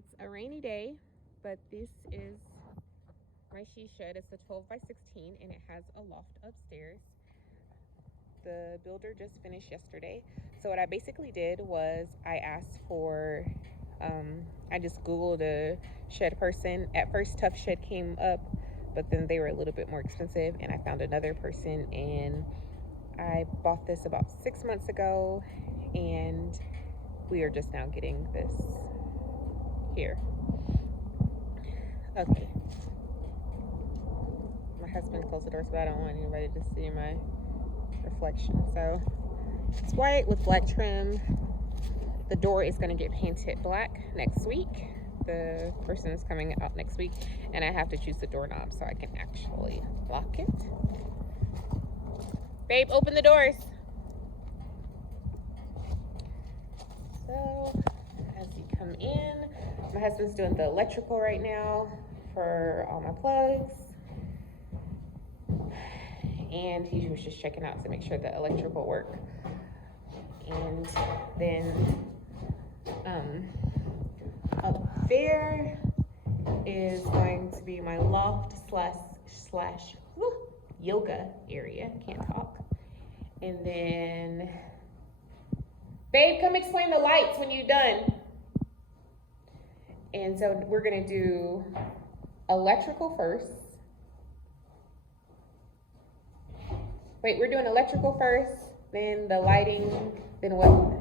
It's a rainy day, but this is my she shed. It's a 12 by 16 and it has a loft upstairs. The builder just finished yesterday. So what I basically did was I asked for, I just Googled a shed person. At first Tough Shed came up, but then they were a little bit more expensive and I found another person, and I bought this about 6 months ago and we are just now getting this here. Okay. My husband closed the doors, but I don't want anybody to see my reflection. So it's white with black trim. The door is going to get painted black next week. The person is coming out next week, and I have to choose the doorknob so I can actually lock it. Babe, open the doors. So as you come in, my husband's doing the electrical right now for all my plugs. And he was just checking out to make sure the electrical work. And then up there is going to be my loft slash yoga area. Can't talk. And then, babe, come explain the lights when you're done. And so we're gonna do electrical first. Wait, we're doing electrical first, then the lighting, then what?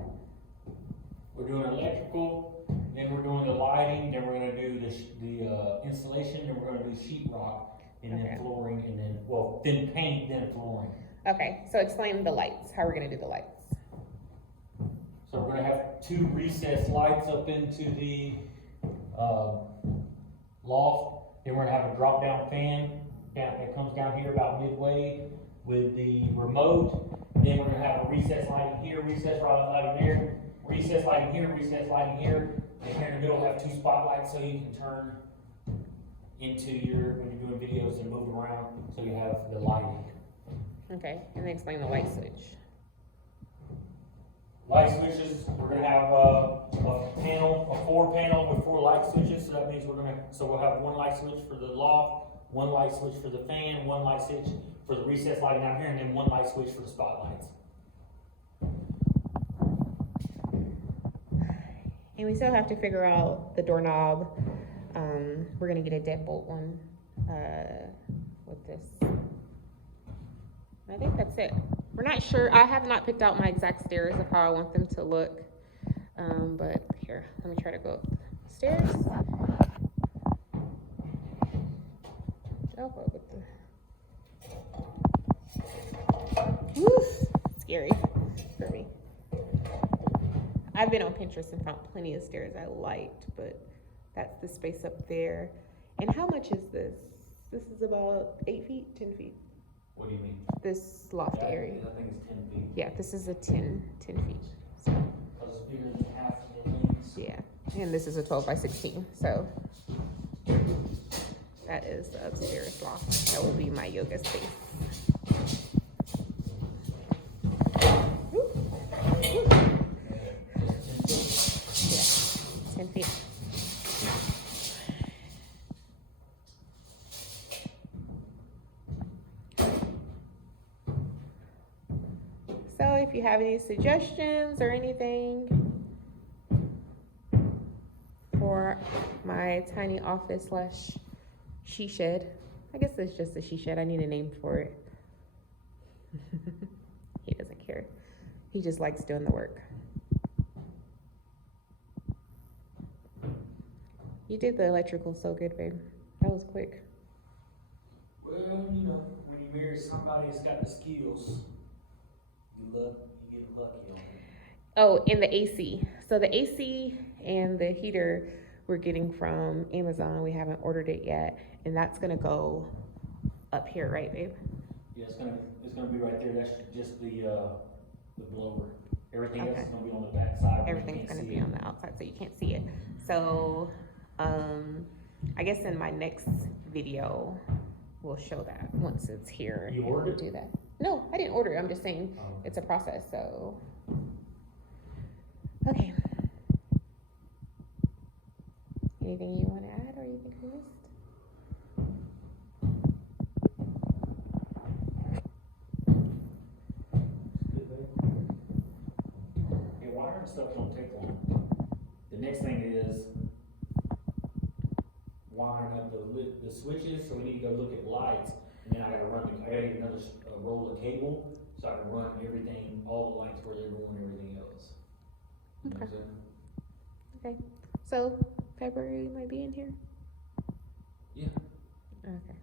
We're doing electrical, then we're doing the lighting, then we're gonna do the installation, then we're gonna do sheetrock, and then flooring, and then, well, then paint, then flooring. Okay, so explain the lights, how we're gonna do the lights. So we're gonna have 2 recessed lights up into the loft, then we're gonna have a drop down fan that comes down here about midway with the remote. Then we're gonna have a recessed lighting here, recessed lighting there, recessed lighting here, recessed lighting here. And here in the middle have 2 spotlights so you can turn into when you're doing videos and move around, so you have the lighting. Okay, and then explain the light switch. Light switches, we're gonna have a 4 panel with 4 light switches. So that means we'll have 1 light switch for the loft, 1 light switch for the fan, 1 light switch for the recessed lighting down here, and then 1 light switch for the spotlights. And we still have to figure out the doorknob. We're gonna get a deadbolt one with this. I think that's it. We're not sure. I have not picked out my exact stairs of how I want them to look. But here, let me try to go up the stairs. I'll go with the. Woof, scary for me. I've been on Pinterest and found plenty of stairs I liked, but that's the space up there. And how much is this? This is about 8 feet, 10 feet. What do you mean? This loft area. I think it's 10 feet. Yeah, this is a 10 feet. So. Because it's bigger than half the lanes. Yeah, and this is a 12 by 16. So that is the upstairs loft. That will be my yoga space. Yeah, 10 feet. So if you have any suggestions or anything for my tiny office slash she shed, I guess it's just a she shed. I need a name for it. He doesn't care. He just likes doing the work. You did the electrical so good, babe. That was quick. Well, you know, when you marry somebody that's got the skills, you get lucky on it. Oh, and the AC. So the AC and the heater we're getting from Amazon. We haven't ordered it yet, and that's gonna go up here, right, babe? Yeah, it's gonna be right there. That's just the blower. Everything else is gonna be on the back side. Everything's gonna be on the outside, so you can't see it. So, I guess in my next video, we'll show that once it's here. You ordered it? Do that. No, I didn't order it. I'm just saying it's a process. So, okay. Anything you want to add or you think we missed? Yeah, wiring stuff don't take long. The next thing is wiring up the switches, so we need to go look at lights, and then I gotta get another roll of cable, so I can run everything, all the lights where they're going, and everything else. You know what I'm saying? Okay. So February might be in here? Yeah. Okay.